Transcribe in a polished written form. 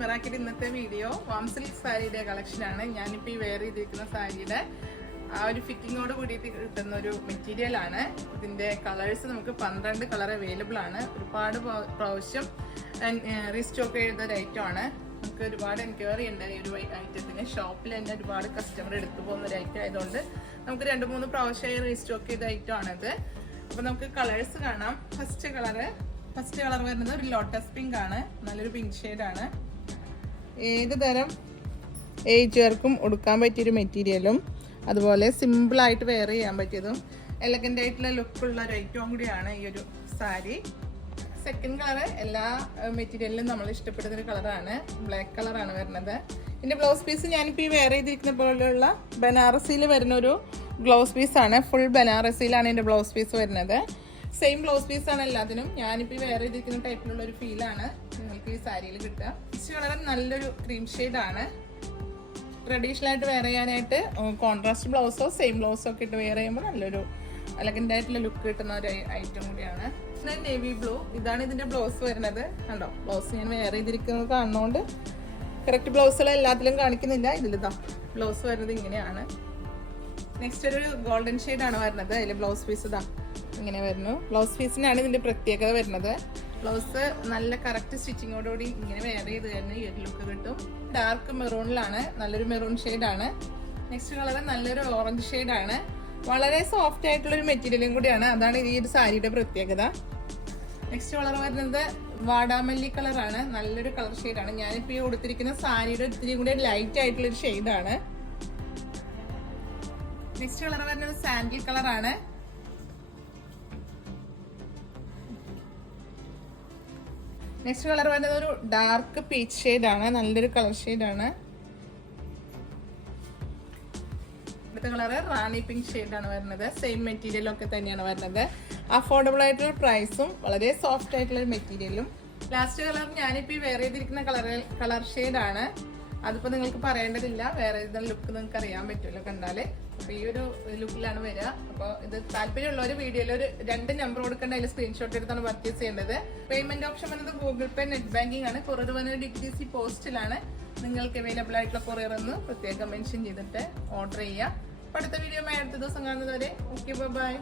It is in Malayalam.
മെറാക്കിന്റെ ഇന്നത്തെ വീഡിയോ വാം സിൽക്ക് സാരിയുടെ കളക്ഷനാണ്. ഞാനിപ്പോൾ ഈ വെയർ ചെയ്തിരിക്കുന്ന സാരിയുടെ ആ ഒരു ഫിറ്റിങ്ങോട് കൂടിയിട്ട് കിട്ടുന്ന ഒരു മെറ്റീരിയൽ ആണ്. ഇതിന്റെ കളേഴ്സ് നമുക്ക് 12 കളർ അവൈലബിൾ ആണ്. ഒരുപാട് പ്രാവശ്യം റീസ്റ്റോക്ക് ചെയ്ത ഒരു ഐറ്റം ആണ്. നമുക്ക് ഒരുപാട് എൻക്വയറി ഉണ്ട് ഈ ഒരു ഐറ്റത്തിന്. ഷോപ്പിൽ തന്നെ ഒരുപാട് കസ്റ്റമർ എടുത്തു പോകുന്ന ഒരു ഐറ്റം ആയതുകൊണ്ട് നമുക്ക് 2-3 പ്രാവശ്യമായി റീസ്റ്റോക്ക് ചെയ്ത ഐറ്റം ആണിത്. അപ്പോൾ നമുക്ക് കളേഴ്സ് കാണാം. ഫസ്റ്റ് കളർ വരുന്നത് ഒരു ലോട്ടസ് പിങ്ക് ആണ്. നല്ലൊരു പിങ്ക് ഷെയ്ഡാണ്. ഏത് തരം ഏജുകാർക്കും ഉടുക്കാൻ പറ്റിയൊരു മെറ്റീരിയലും അതുപോലെ സിമ്പിളായിട്ട് വെയർ ചെയ്യാൻ പറ്റിയതും എലഗൻ്റ് ആയിട്ടുള്ള ലുക്കുള്ള ഒരു ഐറ്റവും കൂടിയാണ് ഈ ഒരു സാരി. സെക്കൻഡ് കളറ് എല്ലാ മെറ്റീരിയലിലും നമ്മൾ ഇഷ്ടപ്പെടുന്ന ഒരു കളറാണ്. ബ്ലാക്ക് കളറാണ് വരുന്നത്. ഇതിൻ്റെ ബ്ലൗസ് പീസ് ഞാനിപ്പോൾ ഈ വെയർ ചെയ്തിരിക്കുന്ന പോലെയുള്ള ബനാറസിയിൽ വരുന്ന ഒരു ബ്ലൗസ് പീസാണ്. ഫുൾ ബനാറസിയിലാണ് ഇതിൻ്റെ ബ്ലൗസ് പീസ് വരുന്നത്. സെയിം ബ്ലൗസ് പീസാണ് എല്ലാത്തിനും. ഞാനിപ്പോൾ ഈ വെയർ ചെയ്തിരിക്കുന്ന ടൈപ്പിലുള്ള ഒരു ഫീലാണ് നിങ്ങൾക്ക് ഈ സാരിയിൽ കിട്ടുക. ഫസ്റ്റ് കളർ നല്ലൊരു ക്രീം ഷെയ്ഡാണ്. ട്രഡീഷണൽ ആയിട്ട് വെയർ ചെയ്യാനായിട്ട് കോൺട്രാസ്റ്റ് ബ്ലൗസോ സെയിം ബ്ലൗസോ ഒക്കെ ഇട്ട് വെയർ ചെയ്യുമ്പോൾ നല്ലൊരു എലഗൻ്റ് ആയിട്ടുള്ള ലുക്ക് കിട്ടുന്ന ഒരു ഐറ്റം കൂടിയാണ്. പിന്നെ നേവി ബ്ലൂ, ഇതാണ് ഇതിൻ്റെ ബ്ലൗസ് വരുന്നത്. കണ്ടോ, ബ്ലൗസ് ഞാൻ വെയർ ചെയ്തിരിക്കുന്നത് കാണുന്നതുകൊണ്ട് കറക്റ്റ് ബ്ലൗസുകൾ എല്ലാത്തിലും കാണിക്കുന്നില്ല. ഇതിലിതാ ബ്ലൗസ് വരുന്നത് ഇങ്ങനെയാണ്. നെക്സ്റ്റ് ഒരു ഗോൾഡൻ ഷെയ്ഡാണ് വരുന്നത്. അതിൽ ബ്ലൗസ് പീസ് ഇതാ ഇങ്ങനെ വരുന്നു. ബ്ലൗസ് പീസിനാണ് ഇതിൻ്റെ പ്രത്യേകത വരുന്നത്. ബ്ലൗസ് നല്ല കറക്റ്റ് സ്റ്റിച്ചിങ്ങോടുകൂടി ഇങ്ങനെ വെയർ ചെയ്ത് തന്നെ ഈ ഒരു ലുക്ക് കിട്ടും. ഡാർക്ക് മെറൂണിലാണ്, നല്ലൊരു മെറൂൺ ഷെയ്ഡാണ്. നെക്സ്റ്റ് കളർ നല്ലൊരു ഓറഞ്ച് ഷെയ്ഡാണ്. വളരെ സോഫ്റ്റ് ആയിട്ടുള്ളൊരു മെറ്റീരിയലും കൂടിയാണ്. അതാണ് ഈ ഒരു സാരിയുടെ പ്രത്യേകത. നെക്സ്റ്റ് കളർ വരുന്നത് വാടാമല്ലി കളറാണ്. നല്ലൊരു കളർ ഷെയ്ഡാണ്. ഞാനിപ്പോൾ ഈ കൊടുത്തിരിക്കുന്ന സാരിയുടെ ഇത്തിരി കൂടി ലൈറ്റ് ആയിട്ടുള്ളൊരു ഷെയ്ഡാണ്. നെക്സ്റ്റ് കളർ വരുന്നത് സാൻഡിൽ കളറാണ്. നെക്സ്റ്റ് കളർ വരുന്നത് ഒരു ഡാർക്ക് പീച്ച് ഷെയ്ഡാണ്. നല്ലൊരു കളർ ഷെയ്ഡാണ്. അടുത്ത കളർ റാണി പിങ്ക് ഷെയ്ഡാണ് വരുന്നത്. സെയിം മെറ്റീരിയലൊക്കെ തന്നെയാണ് വരുന്നത്. അഫോർഡബിൾ ആയിട്ടുള്ള പ്രൈസും വളരെ സോഫ്റ്റ് ആയിട്ടുള്ള മെറ്റീരിയലും. ലാസ്റ്റ് കളർ ഞാനിപ്പോൾ ഈ വെയർ ചെയ്തിരിക്കുന്ന കളർ ഷെയ്ഡാണ്. അതിപ്പോൾ നിങ്ങൾക്ക് പറയേണ്ടതില്ല, വേറെ ഏതെങ്കിലും ലുക്ക് നിങ്ങൾക്ക് അറിയാൻ പറ്റുമല്ലോ കണ്ടാല്. അപ്പോൾ ഈ ഒരു ലുക്കിലാണ് വരിക. അപ്പോൾ ഇത് താല്പര്യമുള്ള ഒരു വീഡിയോയിൽ ഒരു 2 നമ്പർ കൊടുക്കേണ്ട, അതിൽ സ്ക്രീൻഷോട്ട് എടുത്താണ് പർച്ചേസ് ചെയ്യേണ്ടത്. പേയ്മെന്റ് ഓപ്ഷൻ വരുന്നത് ഗൂഗിൾ പേ, നെറ്റ് ബാങ്കിങ് ആണ്. കൊറിയർ വരുന്നത് DTC പോസ്റ്റിലാണ്. നിങ്ങൾക്ക് അവൈലബിൾ ആയിട്ടുള്ള കൊറിയർ ഒന്ന് പ്രത്യേകം മെൻഷൻ ചെയ്തിട്ട് ഓർഡർ ചെയ്യുക. അപ്പോൾ അടുത്ത വീഡിയോ അടുത്ത ദിവസം കാണുന്നതുവരെ ഓക്കെ, ബൈ.